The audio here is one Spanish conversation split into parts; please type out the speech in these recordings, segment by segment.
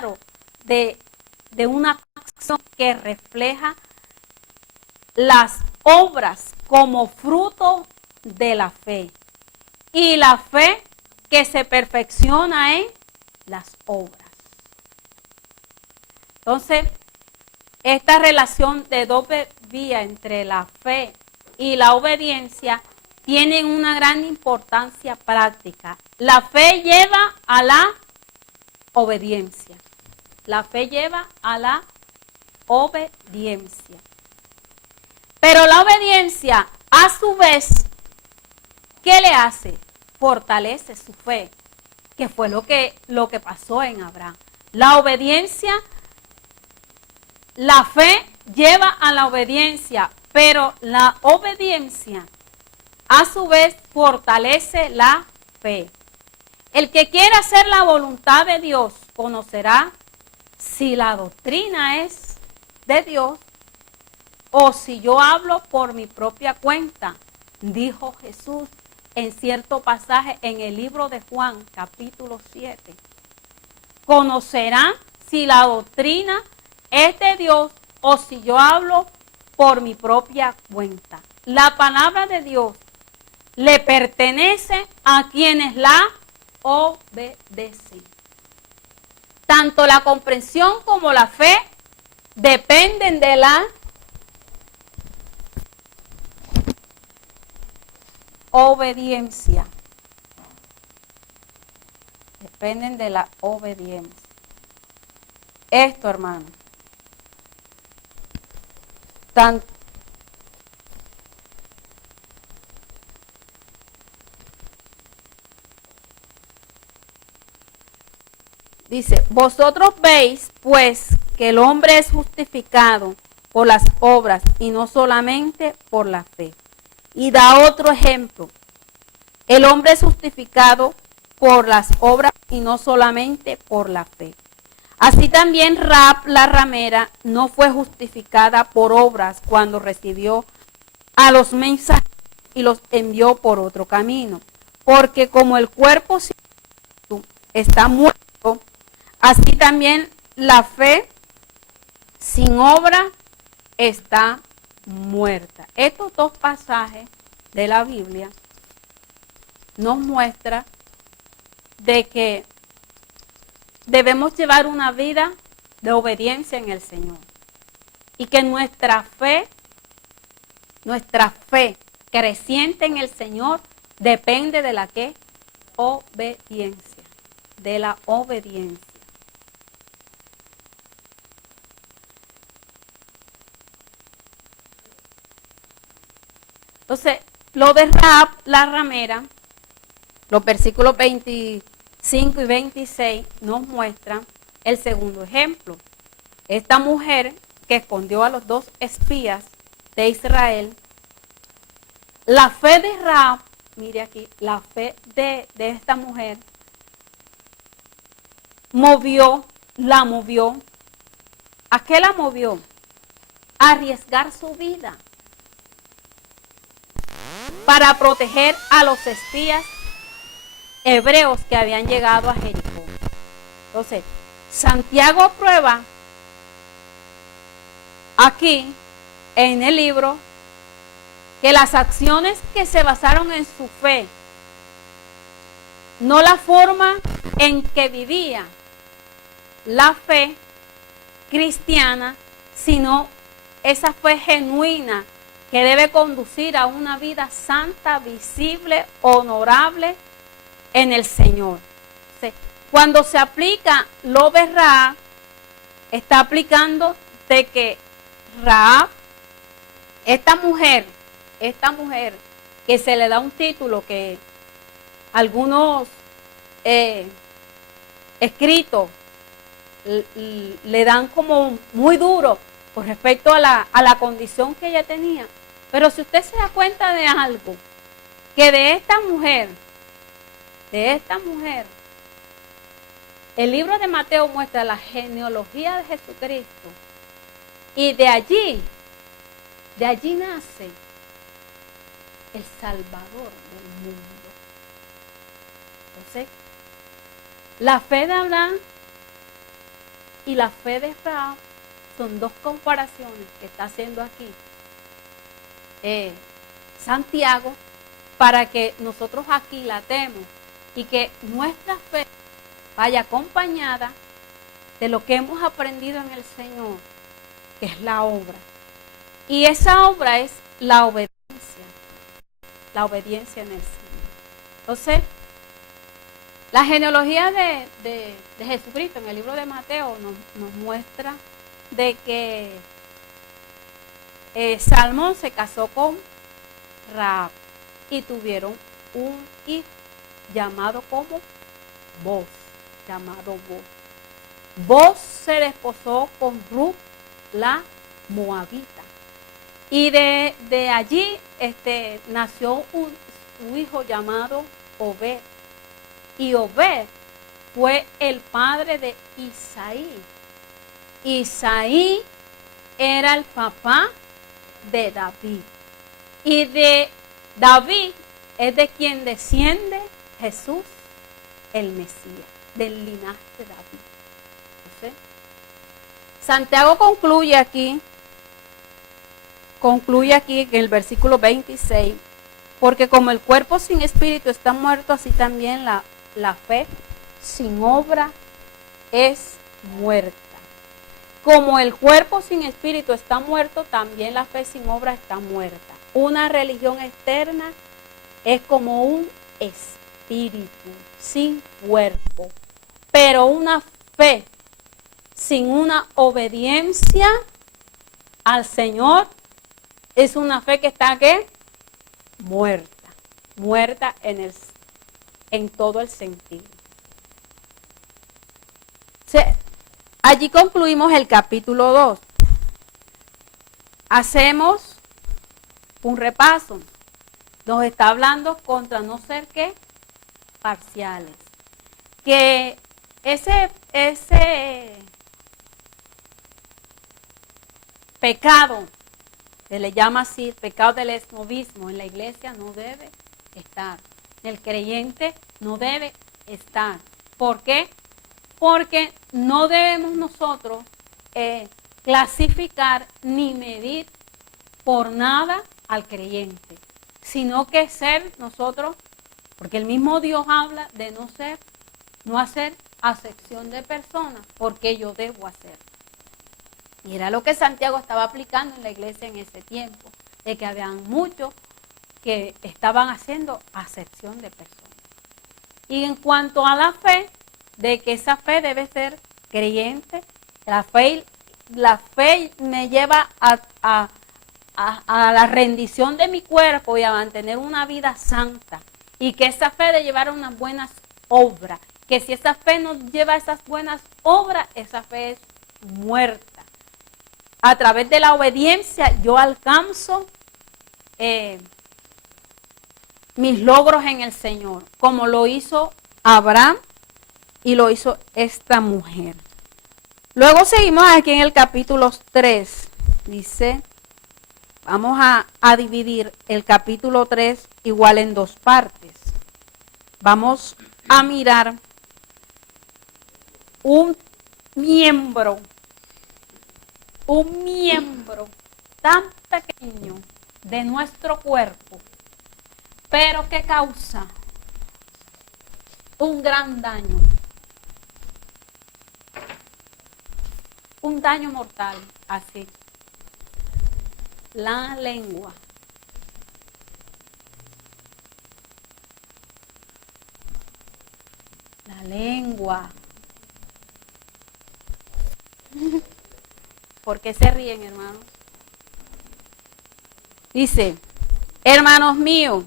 claro de una acción que refleja las obras como fruto de la fe. Y la fe que se perfecciona en las obras. Entonces, esta relación de doble vía entre la fe y la obediencia tienen una gran importancia práctica. La fe lleva a la obediencia. La fe lleva a la obediencia. Pero la obediencia, a su vez, ¿qué le hace? Fortalece su fe, que fue lo que pasó en Abraham. La obediencia, la fe lleva a la obediencia, pero la obediencia a su vez fortalece la fe. El que quiera hacer la voluntad de Dios conocerá si la doctrina es de Dios o si yo hablo por mi propia cuenta, dijo Jesús en cierto pasaje en el libro de Juan, capítulo 7. Conocerán si la doctrina es de Dios o si yo hablo por mi propia cuenta. La palabra de Dios le pertenece a quienes la obedecen. Tanto la comprensión como la fe dependen de la obediencia. Dependen de la obediencia. Esto, hermano. Dice, vosotros veis, pues, que el hombre es justificado por las obras y no solamente por la fe. Y da otro ejemplo. El hombre es justificado por las obras y no solamente por la fe. Así también Rahab la ramera no fue justificada por obras cuando recibió a los mensajeros y los envió por otro camino. Porque como el cuerpo está muerto, así también la fe sin obra está muerta. Estos dos pasajes de la Biblia nos muestran de que debemos llevar una vida de obediencia en el Señor. Y que nuestra fe creciente en el Señor depende de la ¿qué? Obediencia. De la obediencia. Entonces, lo de Rahab, la ramera, los versículos 25 y 26 nos muestran el segundo ejemplo. Esta mujer que escondió a los dos espías de Israel, la fe de Rahab, mire aquí, la fe de esta mujer la movió. ¿A qué la movió? A arriesgar su vida para proteger a los espías hebreos que habían llegado a Jericó. Entonces, Santiago prueba aquí en el libro que las acciones que se basaron en su fe, no la forma en que vivía la fe cristiana, sino esa fe genuina que debe conducir a una vida santa, visible, honorable en el Señor. Cuando se aplica lo de Rahab, está aplicando de que Rahab, esta mujer que se le da un título que algunos escritos le dan como muy duro con respecto a la condición que ella tenía. Pero si usted se da cuenta de algo, que de esta mujer, el libro de Mateo muestra la genealogía de Jesucristo. Y de allí nace el Salvador del mundo. Entonces, la fe de Abraham y la fe de Rahab son dos comparaciones que está haciendo aquí Santiago, para que nosotros aquí latemos y que nuestra fe vaya acompañada de lo que hemos aprendido en el Señor, que es la obra. Y esa obra es la obediencia en el Señor. Entonces, la genealogía de Jesucristo en el libro de Mateo nos muestra de que Salmón se casó con Rahab y tuvieron un hijo llamado como Boz, llamado Boz. Boz se desposó con Ruth, la moabita. Y de allí nació un hijo llamado Obed. Y Obed fue el padre de Isaí. Isaí era el papá de David. Y de David es de quien desciende Jesús, el Mesías, del linaje de David. ¿Sí? Santiago concluye aquí en el versículo 26, porque como el cuerpo sin espíritu está muerto, así también la fe sin obra es muerta. Como el cuerpo sin espíritu está muerto, también la fe sin obra está muerta. Una religión externa es como un espíritu sin cuerpo, pero una fe sin una obediencia al Señor es una fe que está ¿qué? Muerta en todo el sentido. Allí concluimos el capítulo 2. Hacemos un repaso. Nos está hablando contra no ser ¿qué? Parciales. Que ese pecado, se le llama así, el pecado del esnovismo, en la iglesia no debe estar. En el creyente no debe estar. ¿Por qué? Porque no debemos nosotros clasificar ni medir por nada al creyente, sino que ser nosotros, porque el mismo Dios habla de no hacer acepción de personas, porque yo debo hacer. Y era lo que Santiago estaba aplicando en la iglesia en ese tiempo, de que habían muchos que estaban haciendo acepción de personas. Y en cuanto a la fe, de que esa fe debe ser creyente, la fe me lleva a la rendición de mi cuerpo y a mantener una vida santa. Y que esa fe de llevar unas buenas obras, que si esa fe no lleva esas buenas obras, esa fe es muerta. A través de la obediencia yo alcanzo mis logros en el Señor, como lo hizo Abraham y lo hizo esta mujer. Luego seguimos aquí en el capítulo 3. Dice, vamos a dividir el capítulo 3 igual en dos partes. Vamos a mirar un miembro tan pequeño de nuestro cuerpo, pero que causa un gran daño. Un daño mortal, así. La lengua. La lengua. ¿Por qué se ríen, hermanos? Dice, hermanos míos,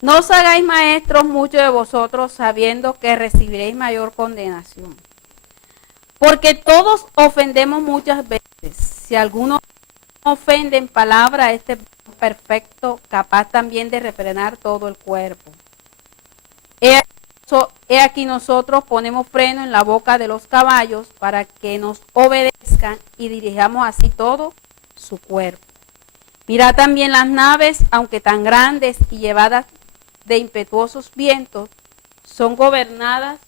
no os hagáis maestros muchos de vosotros, sabiendo que recibiréis mayor condenación. Porque todos ofendemos muchas veces. Si alguno ofende en palabra, este perfecto, capaz también de refrenar todo el cuerpo. He aquí nosotros ponemos freno en la boca de los caballos para que nos obedezcan y dirijamos así todo su cuerpo. Mirad también las naves, aunque tan grandes y llevadas de impetuosos vientos, son gobernadas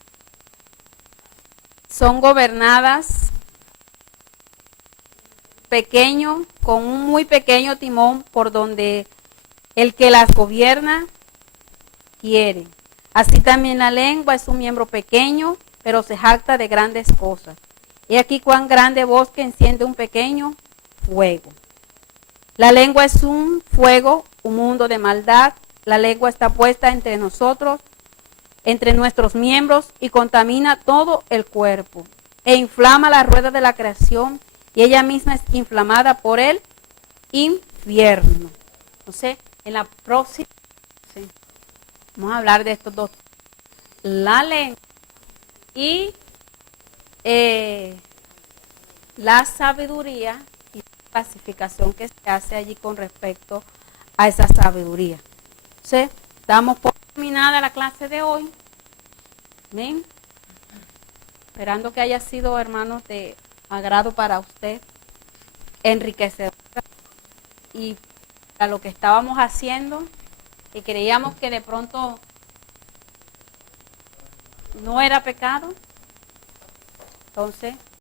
pequeño, con un muy pequeño timón por donde el que las gobierna quiere. Así también la lengua es un miembro pequeño, pero se jacta de grandes cosas. Y aquí cuán grande bosque enciende un pequeño fuego. La lengua es un fuego, un mundo de maldad. La lengua está puesta entre nosotros, entre nuestros miembros, y contamina todo el cuerpo. E inflama la rueda de la creación, y ella misma es inflamada por el infierno. Entonces, en la próxima, sí, vamos a hablar de estos dos. La lengua y la sabiduría y la clasificación que se hace allí con respecto a esa sabiduría. Entonces, damos por terminada la clase de hoy. Amén. Esperando que haya sido, hermanos, de agrado para usted, enriquecedor y para lo que estábamos haciendo, y creíamos que de pronto no era pecado. Entonces,